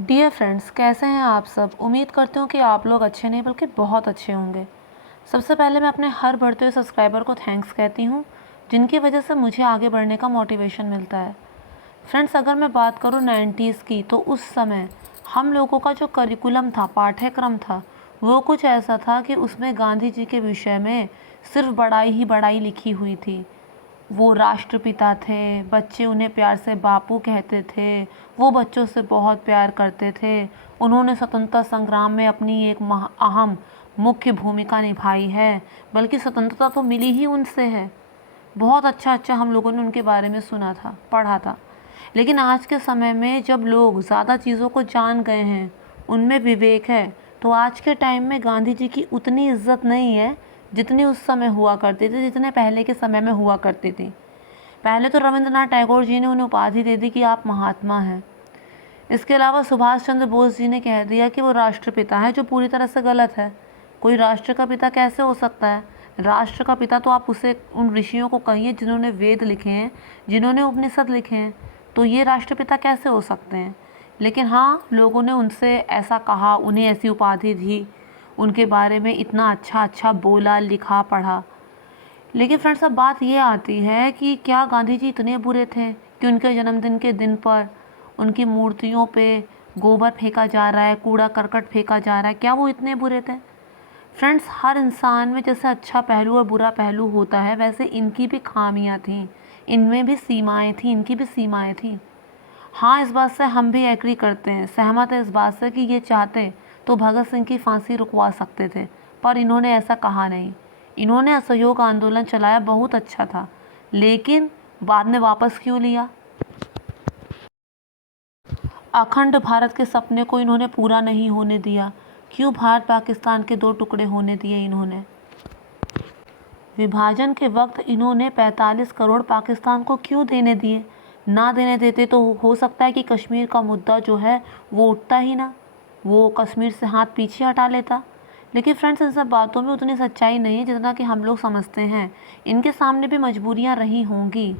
Dear friends, कैसे हैं आप सब। उम्मीद करती हूँ कि आप लोग अच्छे नहीं बल्कि बहुत अच्छे होंगे। सबसे पहले मैं अपने हर बढ़ते हुए सब्सक्राइबर को थैंक्स कहती हूँ, जिनकी वजह से मुझे आगे बढ़ने का मोटिवेशन मिलता है। फ्रेंड्स, अगर मैं बात करूँ 90s की, तो उस समय हम लोगों का जो करिकुलम था, पाठ्यक्रम था, वो कुछ ऐसा था कि उसमें गांधी जी के विषय में सिर्फ बड़ाई ही बड़ाई लिखी हुई थी। वो राष्ट्रपिता थे, बच्चे उन्हें प्यार से बापू कहते थे, वो बच्चों से बहुत प्यार करते थे। उन्होंने स्वतंत्रता संग्राम में अपनी एक अहम मुख्य भूमिका निभाई है, बल्कि स्वतंत्रता तो मिली ही उनसे है। बहुत अच्छा अच्छा हम लोगों ने उनके बारे में सुना था, पढ़ा था। लेकिन आज के समय में जब लोग ज़्यादा चीज़ों को जान गए हैं, उनमें विवेक है, तो आज के टाइम में गांधी जी की उतनी इज्जत नहीं है जितनी उस समय हुआ करती थी, जितने पहले के समय में हुआ करती थी। पहले तो रविंद्रनाथ टैगोर जी ने उन्हें उपाधि दे दी कि आप महात्मा हैं। इसके अलावा सुभाष चंद्र बोस जी ने कह दिया कि वो राष्ट्रपिता है, जो पूरी तरह से गलत है। कोई राष्ट्र का पिता कैसे हो सकता है? राष्ट्र का पिता तो आप उसे उन ऋषियों को कहिए जिन्होंने वेद लिखे हैं, जिन्होंने उपनिषद लिखे हैं। तो ये राष्ट्रपिता कैसे हो सकते हैं? लेकिन हाँ, लोगों ने उनसे ऐसा कहा, उन्हें ऐसी उपाधि दी, उनके बारे में इतना अच्छा अच्छा बोला, लिखा, पढ़ा। लेकिन फ्रेंड्स, अब बात ये आती है कि क्या गांधी जी इतने बुरे थे कि उनके जन्मदिन के दिन पर उनकी मूर्तियों पे गोबर फेंका जा रहा है, कूड़ा करकट फेंका जा रहा है? क्या वो इतने बुरे थे? फ्रेंड्स, हर इंसान में जैसे अच्छा पहलू और बुरा पहलू होता है, वैसे इनकी भी खामियां थीं, इनमें भी सीमाएं थीं, इनकी भी सीमाएं थीं। हाँ, इस बात से हम भी एग्री करते हैं, सहमत है इस बात से कि ये चाहते तो भगत सिंह की फांसी रुकवा सकते थे, पर इन्होंने ऐसा कहा नहीं। इन्होंने असहयोग आंदोलन चलाया, बहुत अच्छा था, लेकिन बाद में वापस क्यों लिया? अखंड भारत के सपने को इन्होंने पूरा नहीं होने दिया। क्यों भारत पाकिस्तान के दो टुकड़े होने दिए इन्होंने? विभाजन के वक्त इन्होंने 45 करोड़ पाकिस्तान को क्यों देने दिए? ना देने देते तो हो सकता है कि कश्मीर का मुद्दा जो है वो उठता ही ना, वो कश्मीर से हाथ पीछे हटा लेता। लेकिन फ्रेंड्स, इन सब बातों में उतनी सच्चाई नहीं है जितना कि हम लोग समझते हैं। इनके सामने भी मजबूरियां रही होंगी।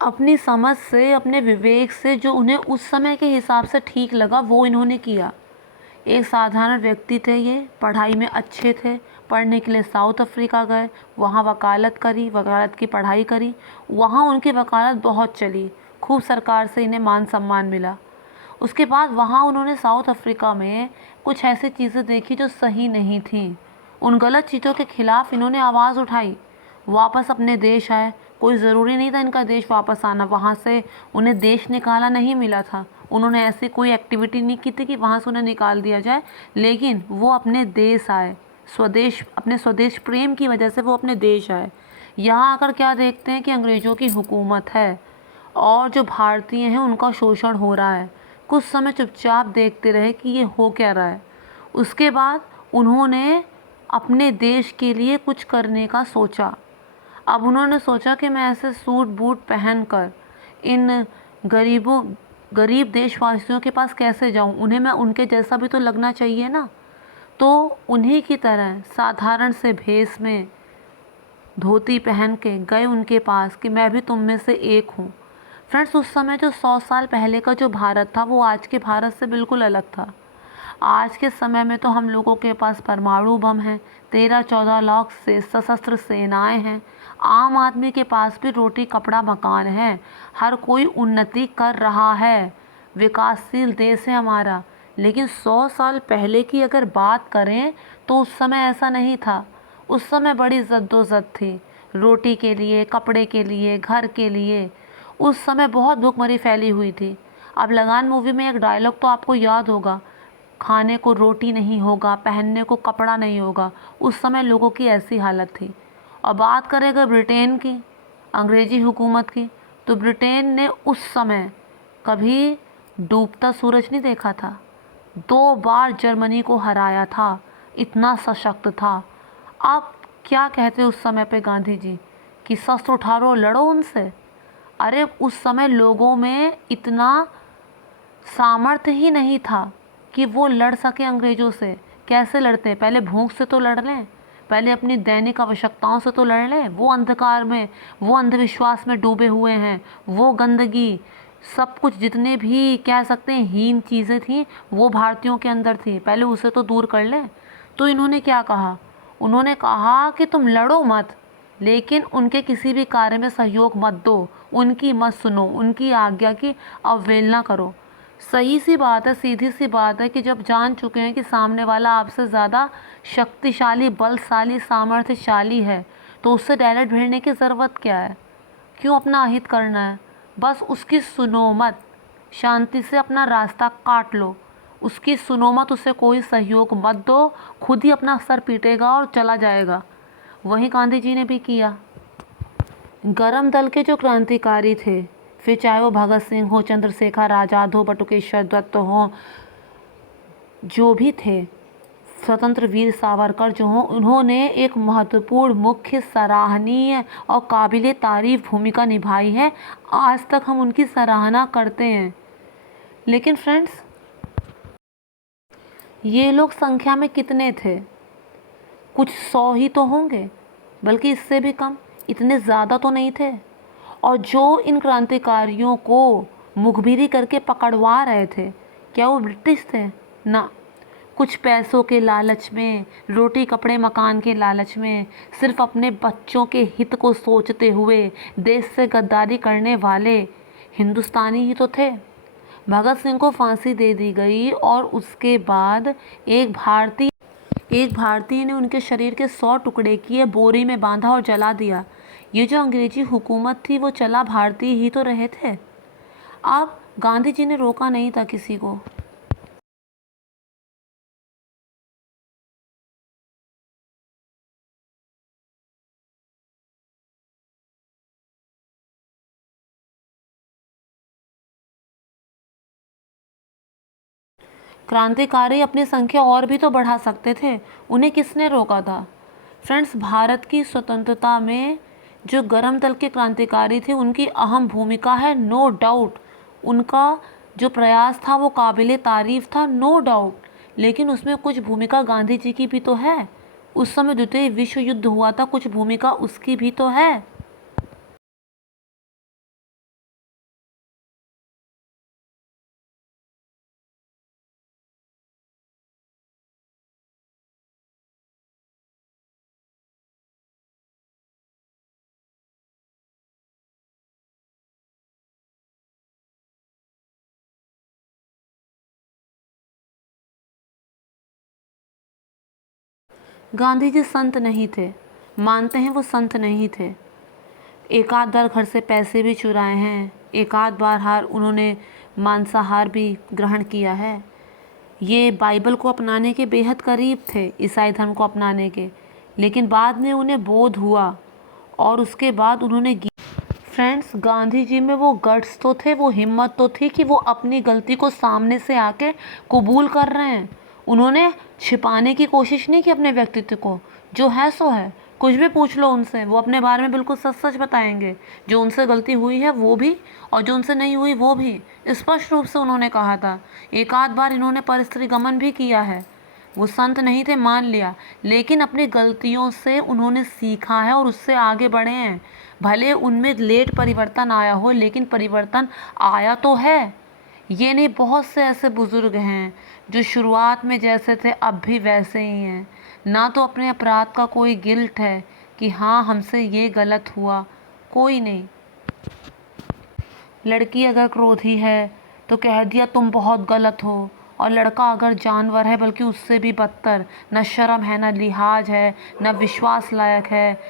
अपनी समझ से, अपने विवेक से, जो उन्हें उस समय के हिसाब से ठीक लगा वो इन्होंने किया। एक साधारण व्यक्ति थे ये, पढ़ाई में अच्छे थे, पढ़ने के लिए साउथ अफ्रीका गए, वहाँ वकालत करी, वकालत की पढ़ाई करी, वहाँ उनकी वकालत बहुत चली, खूब सरकार से इन्हें मान सम्मान मिला। उसके बाद वहाँ उन्होंने साउथ अफ्रीका में कुछ ऐसी चीज़ें देखी जो सही नहीं थी। उन गलत चीज़ों के खिलाफ़ इन्होंने आवाज़ उठाई, वापस अपने देश आए। कोई ज़रूरी नहीं था इनका देश वापस आना, वहाँ से उन्हें देश निकाला नहीं मिला था, उन्होंने ऐसी कोई एक्टिविटी नहीं की थी कि वहाँ से उन्हें निकाल दिया जाए, लेकिन वो अपने देश आए। स्वदेश, अपने स्वदेश प्रेम की वजह से वो अपने देश आए। यहाँ आकर क्या देखते हैं कि अंग्रेज़ों की हुकूमत है और जो भारतीय हैं उनका शोषण हो रहा है। कुछ समय चुपचाप देखते रहे कि ये हो क्या रहा है। उसके बाद उन्होंने अपने देश के लिए कुछ करने का सोचा। अब उन्होंने सोचा कि मैं ऐसे सूट बूट पहन कर इन गरीब देशवासियों के पास कैसे जाऊं, उन्हें मैं उनके जैसा भी तो लगना चाहिए ना। तो उन्हीं की तरह साधारण से भेष में धोती पहन के गए उनके पास कि मैं भी तुम में से एक हूँ। फ्रेंड्स, उस समय जो 100 साल पहले का जो भारत था वो आज के भारत से बिल्कुल अलग था। आज के समय में तो हम लोगों के पास परमाणु बम है, 13-14 लाख से सशस्त्र सेनाएं हैं, आम आदमी के पास भी रोटी कपड़ा मकान है, हर कोई उन्नति कर रहा है, विकासशील देश है हमारा। लेकिन 100 साल पहले की अगर बात करें तो उस समय ऐसा नहीं था। उस समय बड़ी जद्दोजहद थी, रोटी के लिए, कपड़े के लिए, घर के लिए। उस समय बहुत भुखमरी फैली हुई थी। अब लगान मूवी में एक डायलॉग तो आपको याद होगा, खाने को रोटी नहीं होगा, पहनने को कपड़ा नहीं होगा। उस समय लोगों की ऐसी हालत थी। और बात करें अगर ब्रिटेन की, अंग्रेजी हुकूमत की, तो ब्रिटेन ने उस समय कभी डूबता सूरज नहीं देखा था। 2 बार जर्मनी को हराया था, इतना सशक्त था। आप क्या कहते उस समय पे गांधी जी कि शस्त्र उठा लो, लड़ो उनसे? अरे उस समय लोगों में इतना सामर्थ्य ही नहीं था कि वो लड़ सके अंग्रेज़ों से। कैसे लड़ते? पहले भूख से तो लड़ लें, पहले अपनी दैनिक आवश्यकताओं से तो लड़ लें। वो अंधकार में, वो अंधविश्वास में डूबे हुए हैं, वो गंदगी, सब कुछ जितने भी कह सकते हैं हीन चीज़ें थी वो भारतीयों के अंदर थी, पहले उसे तो दूर कर लें। तो इन्होंने क्या कहा, उन्होंने कहा कि तुम लड़ो मत, लेकिन उनके किसी भी कार्य में सहयोग मत दो, उनकी मत सुनो, उनकी आज्ञा की अवहेलना करो। सही सी बात है, सीधी सी बात है कि जब जान चुके हैं कि सामने वाला आपसे ज़्यादा शक्तिशाली, बलशाली, सामर्थ्यशाली है, तो उससे डायरेक्ट भिड़ने की ज़रूरत क्या है? क्यों अपना अहित करना है? बस उसकी सुनो मत, शांति से अपना रास्ता काट लो, उसकी सुनो मत, उसे कोई सहयोग मत दो, खुद ही अपना सर पीटेगा और चला जाएगा। वही गांधी जी ने भी किया। गरम दल के जो क्रांतिकारी थे, फिर चाहे वो भगत सिंह हो, चंद्रशेखर आज़ाद हो, बटुकेश्वर दत्त हो, जो भी थे, स्वतंत्र वीर सावरकर जो हों, उन्होंने एक महत्वपूर्ण, मुख्य, सराहनीय और काबिले तारीफ भूमिका निभाई है। आज तक हम उनकी सराहना करते हैं। लेकिन फ्रेंड्स, ये लोग संख्या में कितने थे? कुछ 100 ही तो होंगे, बल्कि इससे भी कम, इतने ज़्यादा तो नहीं थे। और जो इन क्रांतिकारियों को मुखबिरी करके पकड़वा रहे थे, क्या वो ब्रिटिश थे? ना, कुछ पैसों के लालच में, रोटी कपड़े मकान के लालच में, सिर्फ अपने बच्चों के हित को सोचते हुए देश से गद्दारी करने वाले हिंदुस्तानी ही तो थे। भगत सिंह को फांसी दे दी गई और उसके बाद एक भारतीय ने उनके शरीर के 100 टुकड़े किए, बोरी में बांधा और जला दिया। ये जो अंग्रेजी हुकूमत थी वो चला भारतीय ही तो रहे थे। अब गांधी जी ने रोका नहीं था किसी को। क्रांतिकारी अपनी संख्या और भी तो बढ़ा सकते थे, उन्हें किसने रोका था? फ्रेंड्स, भारत की स्वतंत्रता में जो गरम दल के क्रांतिकारी थे उनकी अहम भूमिका है, नो डाउट। उनका जो प्रयास था वो काबिले तारीफ था, नो डाउट। लेकिन उसमें कुछ भूमिका गांधी जी की भी तो है। उस समय द्वितीय विश्व युद्ध हुआ था, कुछ भूमिका उसकी भी तो है। गांधी जी संत नहीं थे, मानते हैं वो संत नहीं थे। एक आध बार घर से पैसे भी चुराए हैं, एक आध बार उन्होंने मांसाहार भी ग्रहण किया है। ये बाइबल को अपनाने के बेहद करीब थे, ईसाई धर्म को अपनाने के, लेकिन बाद में उन्हें बोध हुआ और उसके बाद उन्होंने फ्रेंड्स, गांधी जी में वो गट्स तो थे, वो हिम्मत तो थी कि वो अपनी गलती को सामने से आके कबूल कर रहे हैं। उन्होंने छिपाने की कोशिश नहीं की अपने व्यक्तित्व को, जो है सो है। कुछ भी पूछ लो उनसे, वो अपने बारे में बिल्कुल सच सच बताएंगे। जो उनसे गलती हुई है वो भी, और जो उनसे नहीं हुई वो भी, स्पष्ट रूप से उन्होंने कहा था। एक आध बार इन्होंने परिस्थिति गमन भी किया है। वो संत नहीं थे, मान लिया, लेकिन अपनी गलतियों से उन्होंने सीखा है और उससे आगे बढ़े हैं। भले उनमें लेट परिवर्तन आया हो, लेकिन परिवर्तन आया तो है। ये नहीं, बहुत से ऐसे बुजुर्ग हैं जो शुरुआत में जैसे थे अब भी वैसे ही हैं। ना तो अपने अपराध का कोई गिल्ट है कि हाँ हमसे ये गलत हुआ, कोई नहीं। लड़की अगर क्रोधी है तो कह दिया तुम बहुत गलत हो, और लड़का अगर जानवर है बल्कि उससे भी बदतर, न शर्म है, न लिहाज है, न विश्वास लायक है,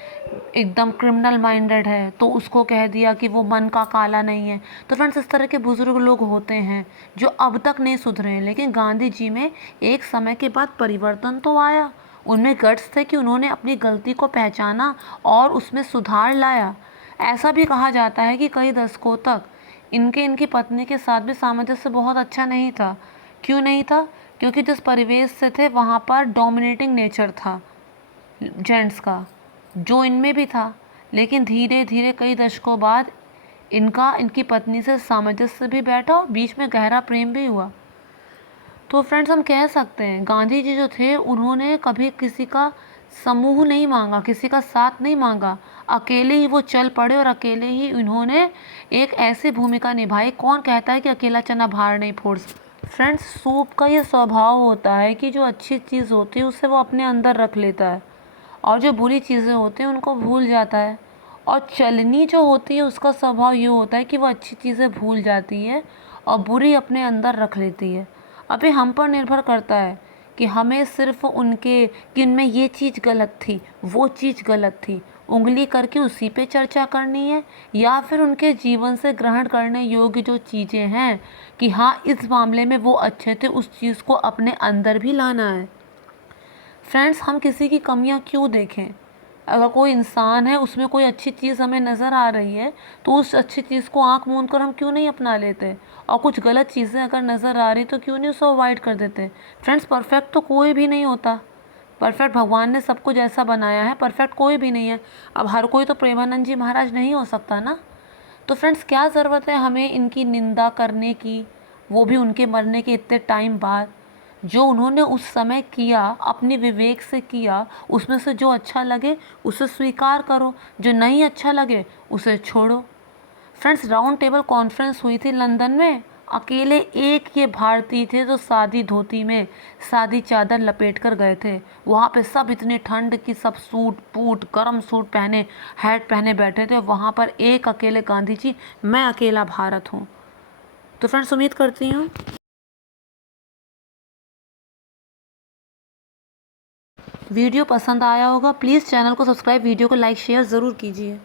एकदम क्रिमिनल माइंडेड है, तो उसको कह दिया कि वो मन का काला नहीं है। तो फ्रेंड्स, इस तरह के बुज़ुर्ग लोग होते हैं जो अब तक नहीं सुधरे हैं। लेकिन गांधी जी में एक समय के बाद परिवर्तन तो आया। उनमें गट्स थे कि उन्होंने अपनी गलती को पहचाना और उसमें सुधार लाया। ऐसा भी कहा जाता है कि कई दशकों तक इनकी पत्नी के साथ भी सामंजस्य बहुत अच्छा नहीं था। क्यों नहीं था? क्योंकि जिस परिवेश से थे वहाँ पर डोमिनेटिंग नेचर था जेंट्स का, जो इनमें भी था। लेकिन धीरे धीरे कई दशकों बाद इनकी पत्नी से सामंजस्य भी बैठा और बीच में गहरा प्रेम भी हुआ। तो फ्रेंड्स, हम कह सकते हैं गांधी जी जो थे उन्होंने कभी किसी का समूह नहीं मांगा, किसी का साथ नहीं मांगा, अकेले ही वो चल पड़े और अकेले ही इन्होंने एक ऐसी भूमिका निभाई। कौन कहता है कि अकेला चना भार नहीं फोड़ फ्रेंड्स, सूप का ये स्वभाव होता है कि जो अच्छी चीज़ होती है उसे वो अपने अंदर रख लेता है और जो बुरी चीज़ें होती हैं उनको भूल जाता है। और चलनी जो होती है उसका स्वभाव ये होता है कि वो अच्छी चीज़ें भूल जाती है और बुरी अपने अंदर रख लेती है। अभी हम पर निर्भर करता है कि हमें सिर्फ उनके कि उनमें ये चीज़ गलत थी, वो चीज़ गलत थी, उंगली करके उसी पे चर्चा करनी है, या फिर उनके जीवन से ग्रहण करने योग्य जो चीज़ें हैं कि हाँ इस मामले में वो अच्छे थे, उस चीज़ को अपने अंदर भी लाना है। फ्रेंड्स, हम किसी की कमियां क्यों देखें? अगर कोई इंसान है उसमें कोई अच्छी चीज़ हमें नज़र आ रही है तो उस अच्छी चीज़ को आंख मूंद कर हम क्यों नहीं अपना लेते, और कुछ गलत चीज़ें अगर नज़र आ रही तो क्यों नहीं उसे अवॉइड कर देते। फ्रेंड्स, परफेक्ट तो कोई भी नहीं होता, परफेक्ट भगवान ने सब कुछ ऐसा बनाया है, परफेक्ट कोई भी नहीं है। अब हर कोई तो प्रेमानंद जी महाराज नहीं हो सकता ना। तो फ्रेंड्स, क्या ज़रूरत है हमें इनकी निंदा करने की, वो भी उनके मरने के इतने टाइम बाद। जो उन्होंने उस समय किया अपने विवेक से किया, उसमें से जो अच्छा लगे उसे स्वीकार करो, जो नहीं अच्छा लगे उसे छोड़ो। फ्रेंड्स, राउंड टेबल कॉन्फ्रेंस हुई थी लंदन में। अकेले एक ये भारतीय थे जो सादी धोती में सादी चादर लपेट कर गए थे। वहाँ पे सब इतने ठंड की, सब सूट बूट गर्म सूट पहने, हैट पहने बैठे थे। वहाँ पर एक अकेले गांधी जी, मैं अकेला भारत हूँ। तो फ्रेंड्स, उम्मीद करती हूँ वीडियो पसंद आया होगा। प्लीज़ चैनल को सब्सक्राइब, वीडियो को लाइक शेयर ज़रूर कीजिए।